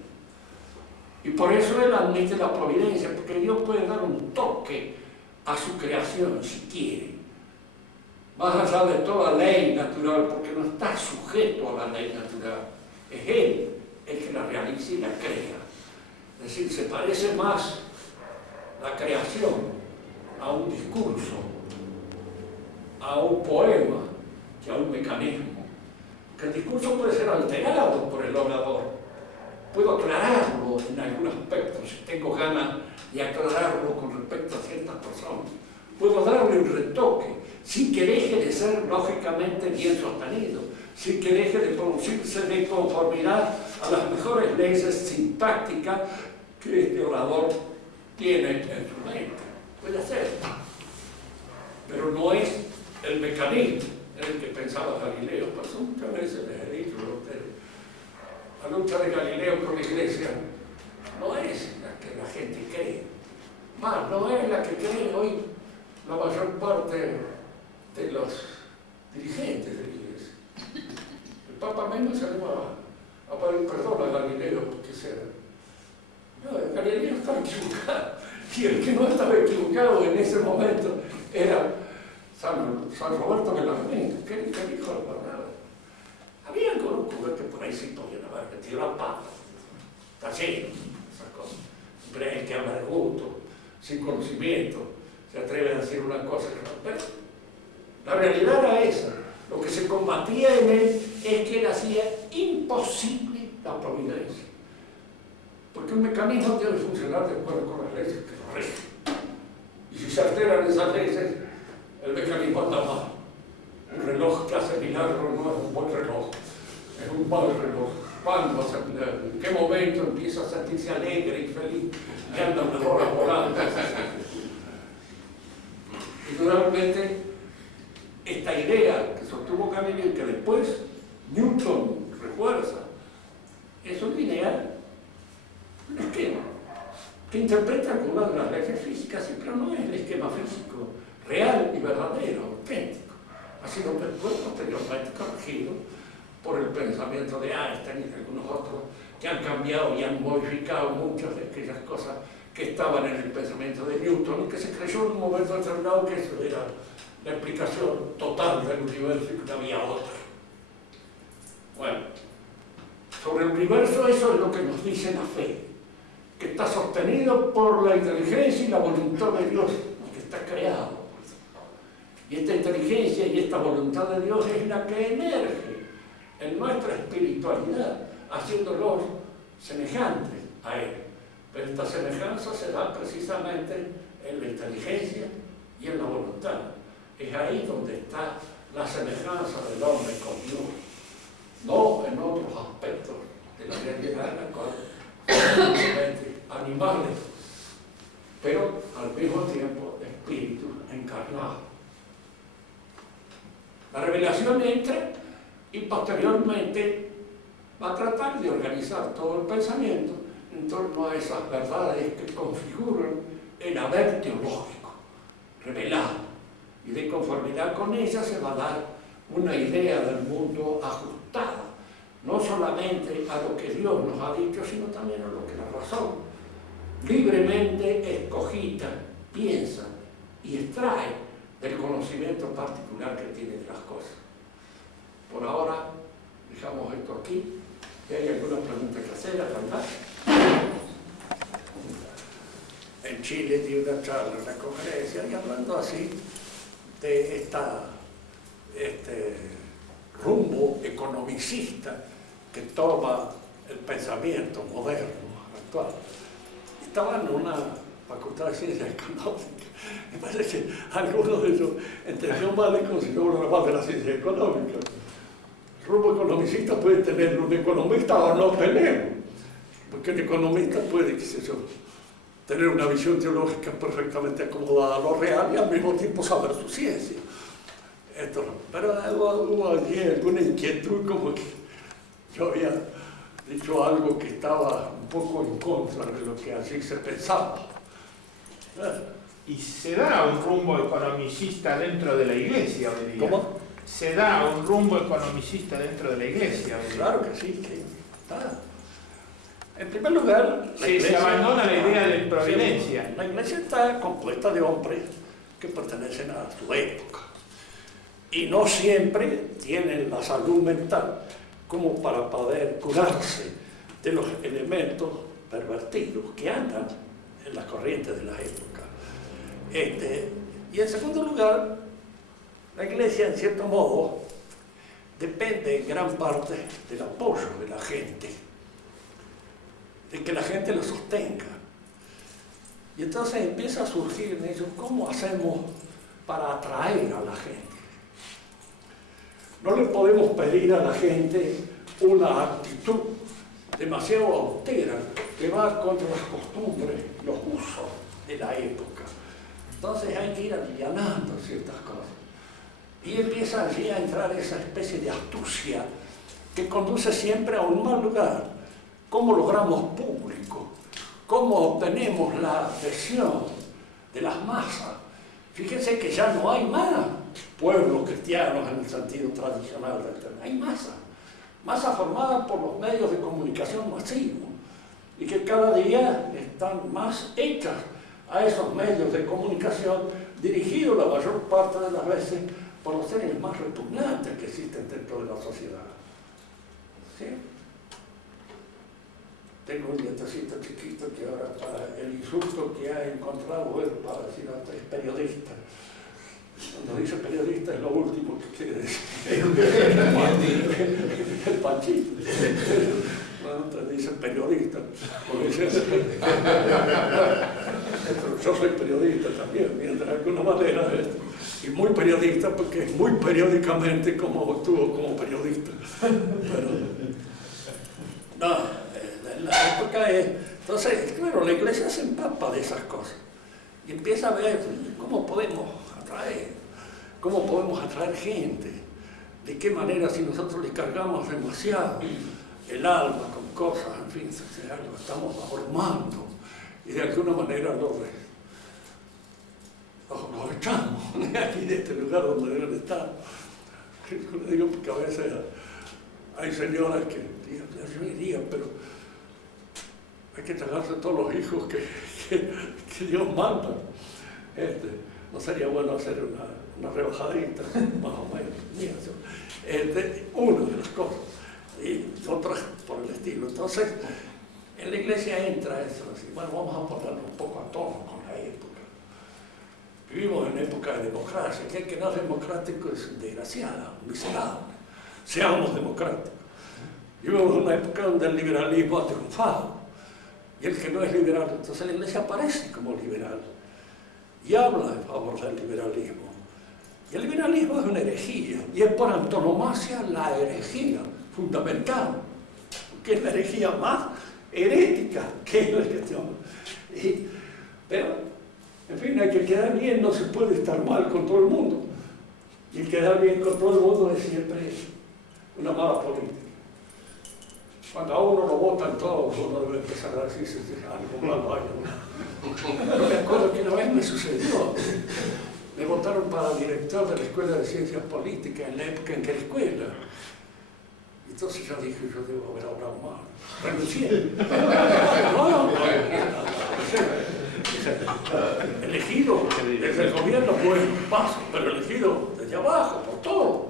Y por eso él admite la providencia, porque Dios puede dar un toque a su creación si quiere, más allá de toda ley natural, porque no está sujeto a la ley natural, es Él el que la realiza y la crea. Es decir, se parece más la creación a un discurso, a un poema, que a un mecanismo. Que el discurso puede ser alterado por el orador. Puedo aclararlo en algún aspecto, si tengo ganas de aclararlo con respecto a ciertas personas. Puedo darle un retoque, sin que deje de ser lógicamente bien sostenido, sin que deje de producirse de conformidad a las mejores leyes sintácticas que este orador tiene en su mente. Puede ser, pero no es el mecanismo en el que pensaba Galileo. Por eso muchas veces les he dicho a ustedes, la lucha de Galileo con la Iglesia no es la que la gente cree, más no es la que cree hoy la mayor parte de los dirigentes de la Iglesia. El Papa mismo se le va a pedir perdón a Galileo porque Galileo estaba equivocado. Y el que no estaba equivocado en ese momento era San Roberto Belarmín, que dijo la verdad. Había algunos que por ahí sí podían haber metido la pata. Está lleno esas cosas. Pero es que habla de gusto, sin conocimiento, se atreve a decir una cosa que no. Pero la realidad era esa. Lo que se combatía en él es que él hacía imposible la providencia. Porque un mecanismo debe funcionar de acuerdo con las leyes que lo rigen. Y si se alteran esas leyes, el mecanismo anda mal. Un reloj que hace milagro no es un buen reloj, es un mal reloj. ¿Cuándo? ¿En qué momento empieza a sentirse alegre y feliz y anda unas horas volando? Y naturalmente, esta idea que sostuvo Galileo y que después Newton refuerza, es un lineal. Un esquema que interpreta algunas de las leyes físicas, pero no es el esquema físico real y verdadero, auténtico. Ha sido después posteriormente corregido por el pensamiento de Einstein y de algunos otros que han cambiado y han modificado muchas de aquellas cosas que estaban en el pensamiento de Newton y que se creyó en un momento determinado que eso era la explicación total del universo y que no había otra. Bueno, Sobre el universo, eso es lo que nos dice la fe, que está sostenido por la inteligencia y la voluntad de Dios, que está creado. Y esta inteligencia y esta voluntad de Dios es la que emerge en nuestra espiritualidad, haciéndolos semejantes a Él. Pero esta semejanza se da precisamente en la inteligencia y en la voluntad. Es ahí donde está la semejanza del hombre con Dios, no en otros aspectos de la realidad en la cual son simplemente animales, pero al mismo tiempo espíritus encarnados. La revelación entra y posteriormente va a tratar de organizar todo el pensamiento en torno a esas verdades que configuran el haber teológico revelado, y de conformidad con ella se va a dar una idea del mundo ajustada, no solamente a lo que Dios nos ha dicho, sino también a lo que la razón libremente escogida piensa y extrae del conocimiento particular que tiene de las cosas. Por ahora dejamos esto aquí. Si hay alguna pregunta que hacer, ¿verdad? En Chile di una charla, una conferencia, y hablando así de este rumbo economicista que toma el pensamiento moderno, actual. Estaba en una facultad de ciencias económicas. Me parece que algunos de ellos entendieron mal y consideraron mal de la ciencia económica. El rumbo economicista puede tener un economista o no tenerlo, porque el economista puede, qué sé yo, tener una visión teológica perfectamente acomodada a lo real y al mismo tiempo saber su ciencia. Pero hubo allí alguna inquietud, como que yo había dicho algo que estaba un poco en contra de lo que allí se pensaba. ¿Y se da un rumbo economicista dentro de la Iglesia hoy día? ¿Cómo? ¿Se da un rumbo economicista dentro de la Iglesia hoy día? Claro que sí, que está. En primer lugar, se abandona la idea de providencia. Sí, la Iglesia está compuesta de hombres que pertenecen a su época y no siempre tienen la salud mental como para poder curarse de los elementos pervertidos que andan en las corrientes de la época. Y en segundo lugar, la Iglesia, en cierto modo, depende en gran parte del apoyo de la gente, de que la gente lo sostenga. Y entonces empieza a surgir en ellos cómo hacemos para atraer a la gente. No le podemos pedir a la gente una actitud demasiado austera que va contra las costumbres, los usos de la época. Entonces hay que ir allanando ciertas cosas. Y empieza allí a entrar esa especie de astucia que conduce siempre a un mal lugar. ¿Cómo logramos público? ¿Cómo obtenemos la adhesión de las masas? Fíjense que ya no hay más pueblos cristianos en el sentido tradicional del término. Hay masa formada por los medios de comunicación masivos y que cada día están más hechas a esos medios de comunicación, dirigidos la mayor parte de las veces por los seres más repugnantes que existen dentro de la sociedad. ¿Sí? Tengo un nietecito chiquito que ahora, para el insulto que ha encontrado él para decir antes, es periodista. Cuando dice periodista es lo último que quiere decir. El panchito. Cuando te dice periodista, porque dice, yo soy periodista también, de alguna manera, y muy periodista porque es muy periódicamente como estuvo como periodista. Pero, no, en la época es... Entonces, claro, la Iglesia se empapa de esas cosas y empieza a ver cómo podemos atraer gente, de qué manera si nosotros le cargamos demasiado el alma con cosas, en fin, lo estamos abrumando y de alguna manera los echamos aquí de este lugar donde deben estar. Yo le digo porque a veces hay señoras que yo iría, pero hay que tragarse todos los hijos que Dios manda. No sería bueno hacer una rebajadita, más o menos. Una de las cosas. y otras por el estilo. Entonces, en la iglesia entra eso, así, bueno, vamos a ponernos un poco a tono con la época. Vivimos en época de democracia, que el que no es democrático es un desgraciado, un miserable. Seamos democráticos. Vivimos en una época donde el liberalismo ha triunfado, y el que no es liberal, entonces la iglesia aparece como liberal, y habla en favor del liberalismo. Y el liberalismo es una herejía, y es por antonomasia la herejía fundamental, que es la herejía más herética que es la cuestión. Pero, en fin, hay que quedar bien, no se puede estar mal con todo el mundo. Y el quedar bien con todo el mundo es siempre una mala política. Cuando a uno lo votan todos, uno debe empezar a decirse algo malo hay. Pero me acuerdo que una vez me sucedió. Me votaron para director de la Escuela de Ciencias Políticas en la época en que era escuela. Entonces yo dije, yo debo haber hablado mal. Renuncié. No. Elegido desde el gobierno fue un paso, pero elegido desde abajo, por todo.